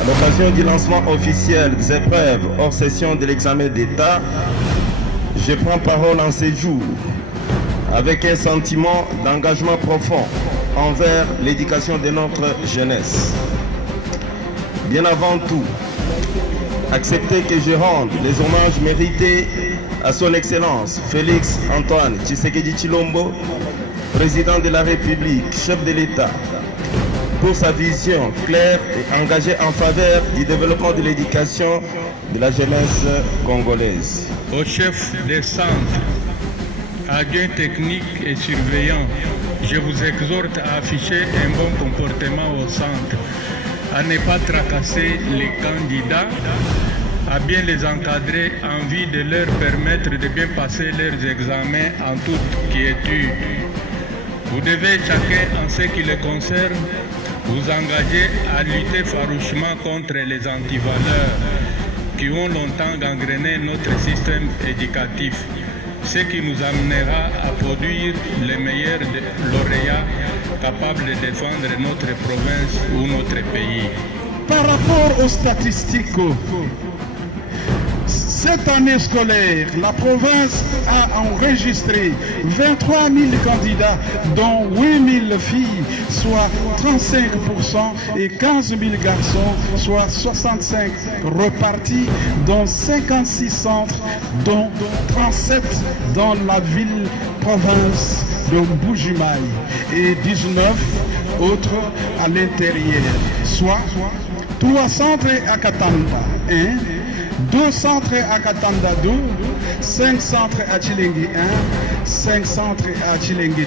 À l'occasion du lancement officiel des épreuves hors session de l'examen d'État, je prends parole en ces jours avec un sentiment d'engagement profond envers l'éducation de notre jeunesse. Bien avant tout, acceptez que je rende les hommages mérités à son Excellence Félix Antoine Tshisekedi Tshilombo, président de la République, chef de l'État, pour sa vision claire et engagée en faveur du développement de l'éducation de la jeunesse congolaise. Au chef des centres, adjoints techniques et surveillants, je vous exhorte à afficher un bon comportement au centre, à ne pas tracasser les candidats, à bien les encadrer en vue de leur permettre de bien passer leurs examens en toute quiétude. Vous devez chacun, en ce qui les concerne, vous engager à lutter farouchement contre les antivaleurs qui ont longtemps gangréné notre système éducatif, ce qui nous amènera à produire les meilleurs lauréats capables de défendre notre province ou notre pays. Par rapport aux statistiques, cette année scolaire, la province a enregistré 23 000 candidats, dont 8 000 filles, soit 35%, et 15 000 garçons, soit 65 repartis, dont 56 centres, dont 37 dans la ville-province de Mbuji-Mayi et 19 autres à l'intérieur, soit 3 centres à Katanga, 2 centres à Katanda 2, 5 centres à Tshilenge 1, 5 centres à Tshilenge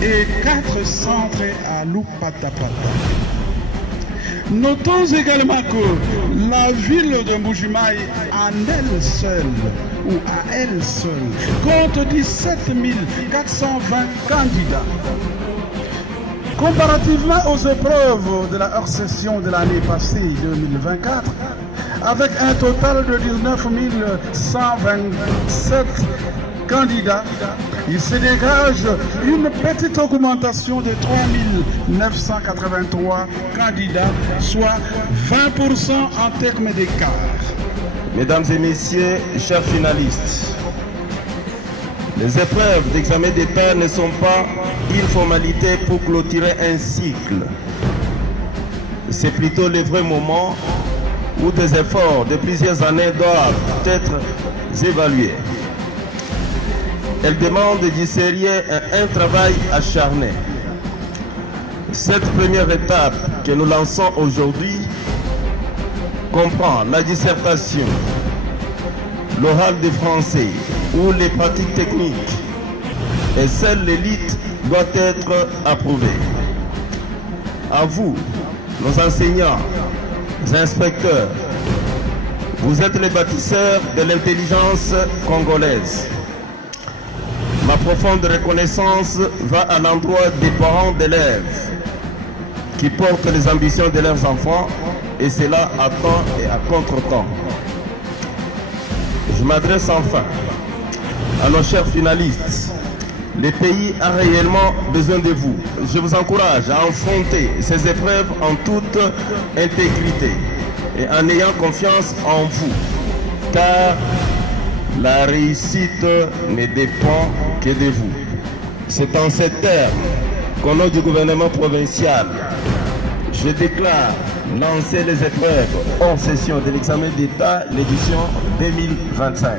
2 et 4 centres à Lupatapata. Notons également que la ville de Mbuji-Mayi en elle seule, ou à elle seule, compte 17 420 candidats. Comparativement aux épreuves de la hors-session de l'année passée 2024, avec un total de 19 127 candidats, il se dégage une petite augmentation de 3 983 candidats, soit 20% en termes d'écart. Mesdames et messieurs, chers finalistes, les épreuves d'examen d'État ne sont pas une formalité pour clôturer un cycle. C'est plutôt le vrai moment où des efforts de plusieurs années doivent être évalués. Elle demande du sérieux et un travail acharné. Cette première étape que nous lançons aujourd'hui comprend la dissertation, l'oral de français ou les pratiques techniques, et seule l'élite doit être approuvée. À vous, nos enseignants, inspecteurs, vous êtes les bâtisseurs de l'intelligence congolaise. Ma profonde reconnaissance va à l'endroit des parents d'élèves qui portent les ambitions de leurs enfants, et cela à temps et à contre-temps. Je m'adresse enfin à nos chers finalistes. Le pays a réellement besoin de vous. Je vous encourage à affronter ces épreuves en toute intégrité et en ayant confiance en vous, car la réussite ne dépend que de vous. C'est en ces termes qu'au nom du gouvernement provincial, je déclare lancer les épreuves hors session de l'examen d'État, l'édition 2025.